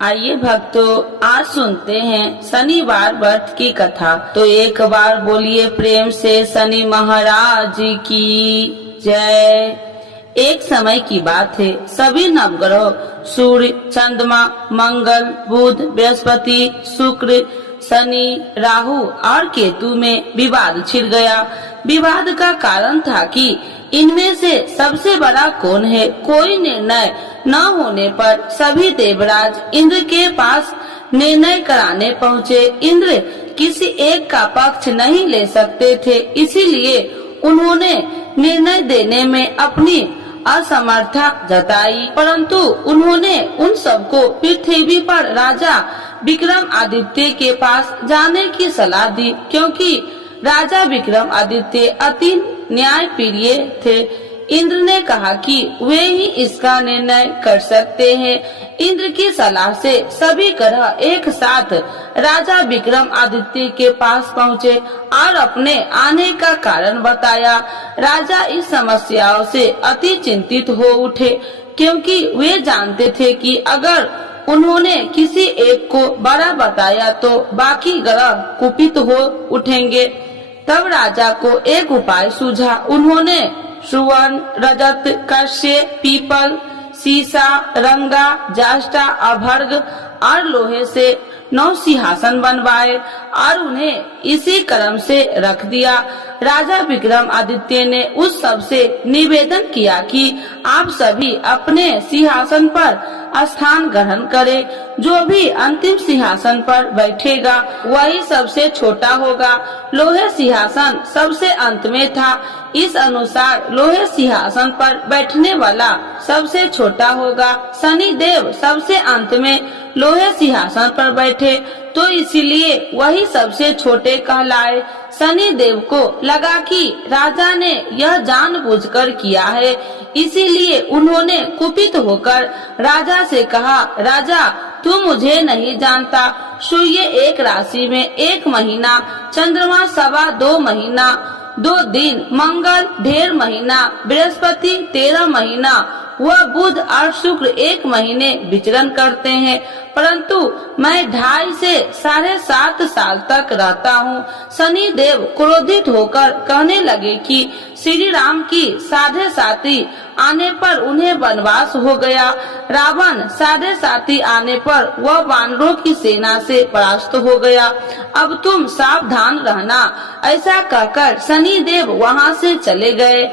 आइए भक्तों, आज सुनते हैं शनिवार व्रत की कथा। तो एक बार बोलिए प्रेम से शनि महाराज की जय। एक समय की बात है, सभी नवग्रह सूर्य, चंद्रमा, मंगल, बुध, बृहस्पति, शुक्र, शनि, राहु और केतु में विवाद छिड़ गया। विवाद का कारण था कि इनमें से सबसे बड़ा कौन है। कोई निर्णय न होने पर सभी देवराज इंद्र के पास निर्णय कराने पहुँचे। इंद्र किसी एक का पक्ष नहीं ले सकते थे, इसीलिए उन्होंने निर्णय देने में अपनी असमर्थता जताई। परंतु उन्होंने उन सबको पृथ्वी पर राजा विक्रमादित्य के पास जाने की सलाह दी, क्योंकि राजा विक्रमादित्य अति न्यायप्रिय थे। इंद्र ने कहा कि वे ही इसका निर्णय कर सकते हैं। इंद्र की सलाह से सभी ग्रह एक साथ राजा विक्रमादित्य के पास पहुँचे और अपने आने का कारण बताया। राजा इस समस्याओं से अति चिंतित हो उठे, क्योंकि वे जानते थे कि अगर उन्होंने किसी एक को बड़ा बताया तो बाकी ग्रह कुपित हो उठेंगे। तब राजा को एक उपाय सूझा। उन्होंने सुवर्ण, रजत, कश्य, पीपल, सीसा, रंगा, जाष्टा, अभर्ग और लोहे से 9 सिंहासन बनवाए और उन्हें इसी क्रम से रख दिया। राजा विक्रमादित्य ने उस सब से निवेदन किया कि आप सभी अपने सिंहासन पर स्थान ग्रहण करें। जो भी अंतिम सिंहासन पर बैठेगा वही सबसे छोटा होगा। लोहे सिंहासन सबसे अंत में था, इस अनुसार लोहे सिंहासन पर बैठने वाला सबसे छोटा होगा। शनि देव सबसे अंत में लोहे सिंहासन पर बैठे तो इसीलिए वही सबसे छोटे कहलाए। शनि देव को लगा कि राजा ने यह जानबूझकर किया है, इसीलिए उन्होंने कुपित होकर राजा से कहा, राजा तू मुझे नहीं जानता। सूर्य एक राशि में 1 महीना, चंद्रमा 2.25 महीना, 2 दिन, मंगल 1.5 महीना, बृहस्पति 13 महीना, वह बुध और शुक्र 1 महीने विचरण करते हैं, परंतु मैं 2.5 से 7.5 साल तक रहता हूँ। शनि देव क्रोधित होकर कहने लगे कि श्री राम की 7.5 आने पर उन्हें वनवास हो गया। रावण 7.5 आने पर वह वानरों की सेना से परास्त हो गया। अब तुम सावधान रहना। ऐसा कहकर शनि देव वहाँ से चले गए।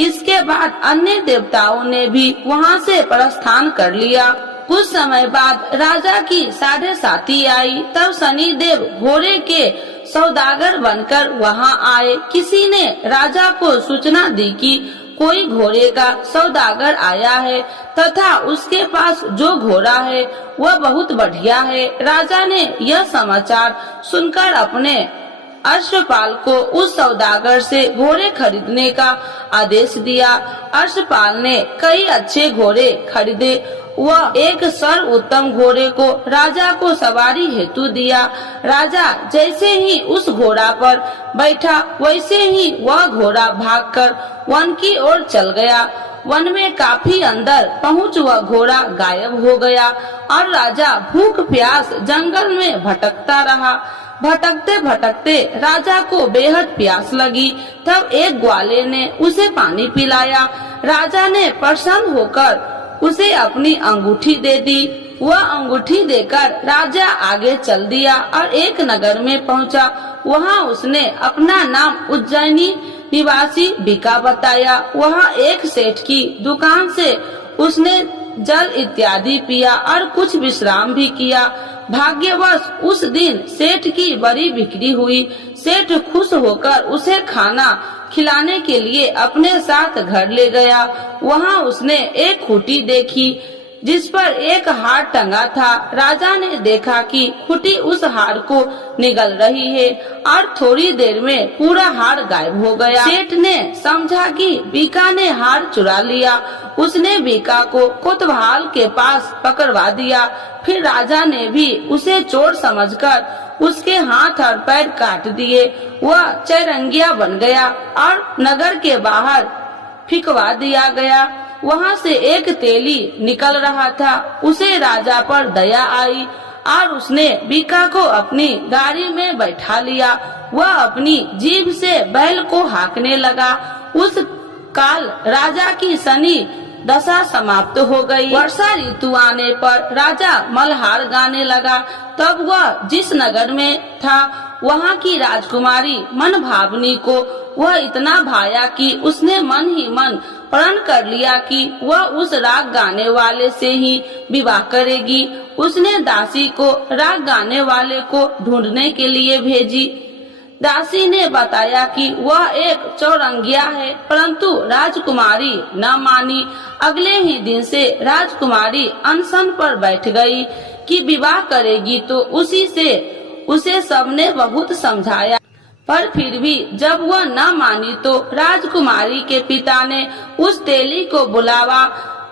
इसके बाद अन्य देवताओं ने भी वहाँ से प्रस्थान कर लिया। कुछ समय बाद राजा की 7.5 आई। तब शनि देव घोड़े के सौदागर बनकर वहाँ आए। किसी ने राजा को सूचना दी कि कोई घोड़े का सौदागर आया है तथा उसके पास जो घोड़ा है वह बहुत बढ़िया है। राजा ने यह समाचार सुनकर अपने अश्वपाल को उस सौदागर से घोड़े खरीदने का आदेश दिया। अश्वपाल ने कई अच्छे घोड़े खरीदे। वह एक सर्वोत्तम घोड़े को राजा को सवारी हेतु दिया। राजा जैसे ही उस घोड़ा पर बैठा वैसे ही वह घोड़ा भागकर वन की ओर चल गया। वन में काफी अंदर पहुँच वह घोड़ा गायब हो गया और राजा भूख प्यास जंगल में भटकता रहा। भटकते भटकते राजा को बेहद प्यास लगी। तब एक ग्वाले ने उसे पानी पिलाया। राजा ने प्रसन्न होकर उसे अपनी अंगूठी दे दी। वह अंगूठी देकर राजा आगे चल दिया और एक नगर में पहुंचा। वहां उसने अपना नाम उज्जैनी निवासी बिका बताया। वहां एक सेठ की दुकान से उसने जल इत्यादि पिया और कुछ विश्राम भी किया। भाग्यवश उस दिन सेठ की बड़ी बिक्री हुई। सेठ खुश होकर उसे खाना खिलाने के लिए अपने साथ घर ले गया। वहां उसने एक खूंटी देखी जिस पर एक हार टंगा था। राजा ने देखा कि खूंटी उस हार को निगल रही है और थोड़ी देर में पूरा हार गायब हो गया। सेठ ने समझा कि बीका ने हार चुरा लिया। उसने बीका को कोतवाल के पास पकड़वा दिया। फिर राजा ने भी उसे चोर समझकर उसके हाथ और पैर काट दिए। वह चैरंगिया बन गया और नगर के बाहर फिकवा दिया गया। वहाँ से एक तेली निकल रहा था। उसे राजा पर दया आई और उसने बीका को अपनी गाड़ी में बैठा लिया। वह अपनी जीभ से बैल को हाँकने लगा। उस काल राजा की शनि दशा समाप्त हो गई। वर्षा ऋतु आने पर राजा मल्हार गाने लगा। तब वह जिस नगर में था वहाँ की राजकुमारी मनभावनी को वह इतना भाया कि उसने मन ही मन प्रण कर लिया कि वह उस राग गाने वाले से ही विवाह करेगी। उसने दासी को राग गाने वाले को ढूंढने के लिए भेजी। दासी ने बताया कि वह एक चौरंगिया है, परंतु राजकुमारी न मानी। अगले ही दिन से राजकुमारी अनशन पर बैठ गई कि विवाह करेगी तो उसी से उसे सबने बहुत समझाया, पर फिर भी जब वह न मानी तो राजकुमारी के पिता ने उस तेली को बुलावा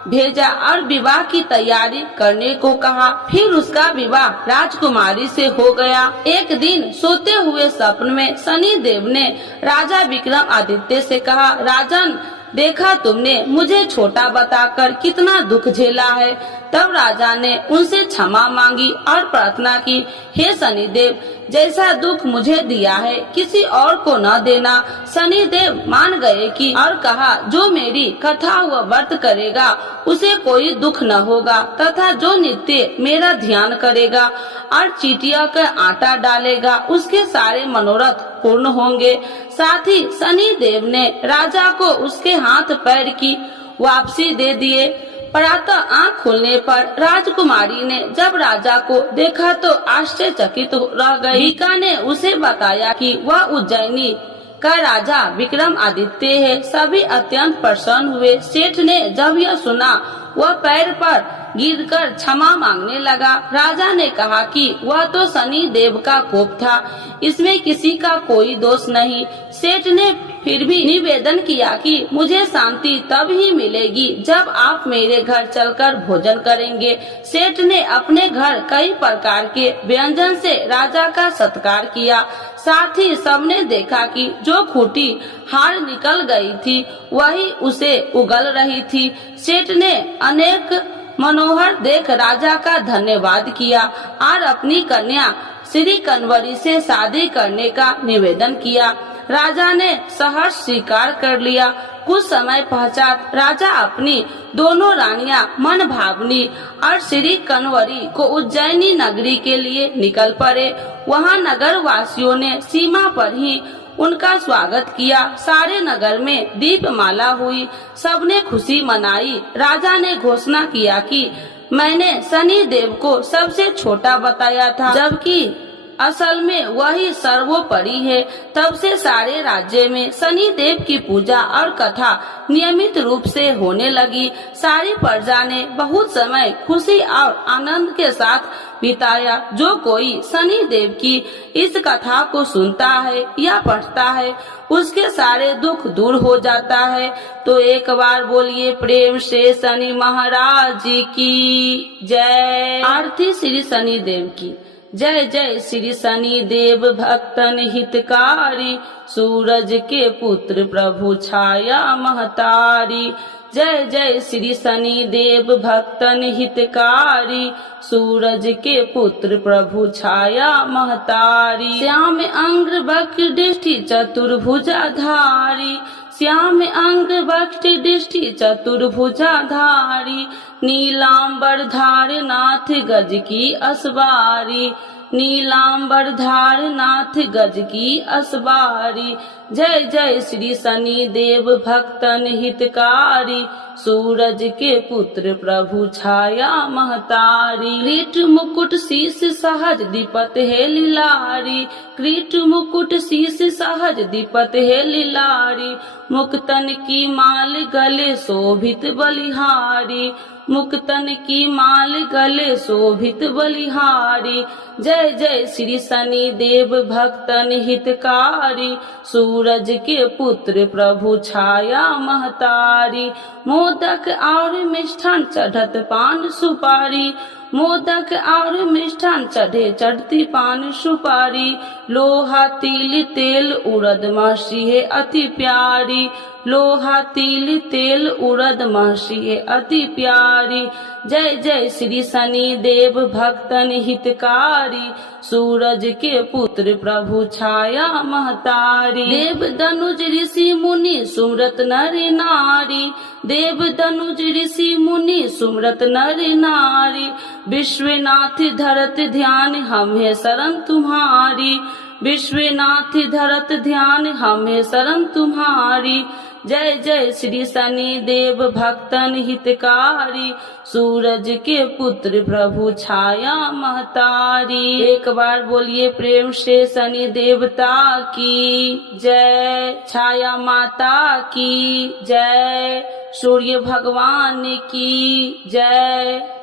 भेजा और विवाह की तैयारी करने को कहा। फिर उसका विवाह राजकुमारी से हो गया। एक दिन सोते हुए स्वप्न में शनि देव ने राजा विक्रमादित्य से कहा, राजन, देखा तुमने मुझे छोटा बताकर कितना दुख झेला है। तब राजा ने उनसे क्षमा मांगी और प्रार्थना की, हे शनिदेव, जैसा दुख मुझे दिया है किसी और को न देना। शनिदेव मान गए कि और कहा, जो मेरी कथा व व्रत करेगा उसे कोई दुख न होगा तथा जो नित्य मेरा ध्यान करेगा और चीटिया का आटा डालेगा उसके सारे मनोरथ पूर्ण होंगे। साथ ही शनिदेव ने राजा को उसके हाथ पैर की वापसी दे दिए। प्रातः आँख खुलने पर राजकुमारी ने जब राजा को देखा तो आश्चर्यचकित रह गई। बीका ने उसे बताया कि वह उज्जैनी का राजा विक्रमादित्य है। सभी अत्यंत प्रसन्न हुए। सेठ ने जब यह सुना वह पैर पर गिरकर क्षमा मांगने लगा। राजा ने कहा कि वह तो शनि देव का कोप था, इसमें किसी का कोई दोष नहीं। सेठ ने फिर भी निवेदन किया कि मुझे शांति तब ही मिलेगी जब आप मेरे घर चलकर भोजन करेंगे। सेठ ने अपने घर कई प्रकार के व्यंजन से राजा का सत्कार किया। साथ ही सबने देखा कि जो खूंटी हार निकल गई थी वही उसे उगल रही थी। सेठ ने अनेक मनोहर देख राजा का धन्यवाद किया और अपनी कन्या श्री कन्वरी से शादी करने का निवेदन किया। राजा ने सहर्ष स्वीकार कर लिया। कुछ समय पश्चात राजा अपनी दोनों रानियां मनभावनी और श्री कन्वरी को उज्जैनी नगरी के लिए निकल पड़े। वहां नगर वासियों ने सीमा पर ही उनका स्वागत किया। सारे नगर में दीपमाला हुई, सबने खुशी मनाई। राजा ने घोषणा किया कि मैंने शनि देव को सबसे छोटा बताया था, जबकि असल में वही सर्वोपरि है। तब से सारे राज्य में शनि देव की पूजा और कथा नियमित रूप से होने लगी। सारी प्रजा ने बहुत समय खुशी और आनंद के साथ बिताया। जो कोई शनि देव की इस कथा को सुनता है या पढ़ता है उसके सारे दुख दूर हो जाता है। तो एक बार बोलिए प्रेम से शनि महाराज की जय। आरती श्री शनि देव की जय। जय श्री शनि देव भक्तन हितकारी, सूरज के पुत्र प्रभु छाया महतारी। जय जय श्री शनि देव भक्तन हितकारी, सूरज के पुत्र प्रभु छाया महतारी। श्याम अंग्र वक्र दृष्टि चतुर्भुजाधारी, श्याम अंग वक्र दृष्टि चतुर्भुजाधारी। नीलांबर धार नाथ गज की असवारी, नीलांबर धार नाथ गज की असवारी। जय जय श्री शनि देव भक्तन हितकारी, सूरज के पुत्र प्रभु छाया महतारी। क्रीट मुकुट शीश सहज दीपत है लीलारी, क्रीट मुकुट शीश सहज दीपत है लीलारी। मुक्तन की माल गले शोभित बलिहारी, मुक्तन की माल गले शोभित बलिहारी। जय जय श्री शनि देव भक्तन हितकारी, सूरज के पुत्र प्रभु छाया महतारी। मोदक और मिष्ठान चढ़त पान सुपारी, मोदक और मिष्ठान चढ़े चढ़ती पान सुपारी, लोहा तिल तेल उड़द महर्षि है अति प्यारी, लोहा तिल तेल उड़द महर्षि है अति प्यारी। जय जय श्री शनि देव भक्तन हितकारी, सूरज के पुत्र प्रभु छाया महतारी। देव धनुज ऋषि मुनि सुमरत नर नारी, देव धनुज ऋषि मुनि सुमरत नर नारी, विश्वनाथ धरत ध्यान हम है शरण तुम्हारी, विश्वनाथ धरत ध्यान हम है शरण तुम्हारी। जय जय श्री शनि देव भक्तन हितकारी, सूरज के पुत्र प्रभु छाया महतारी। एक बार बोलिए प्रेम से शनि देवता की जय, छाया माता की जय, सूर्य भगवान की जय।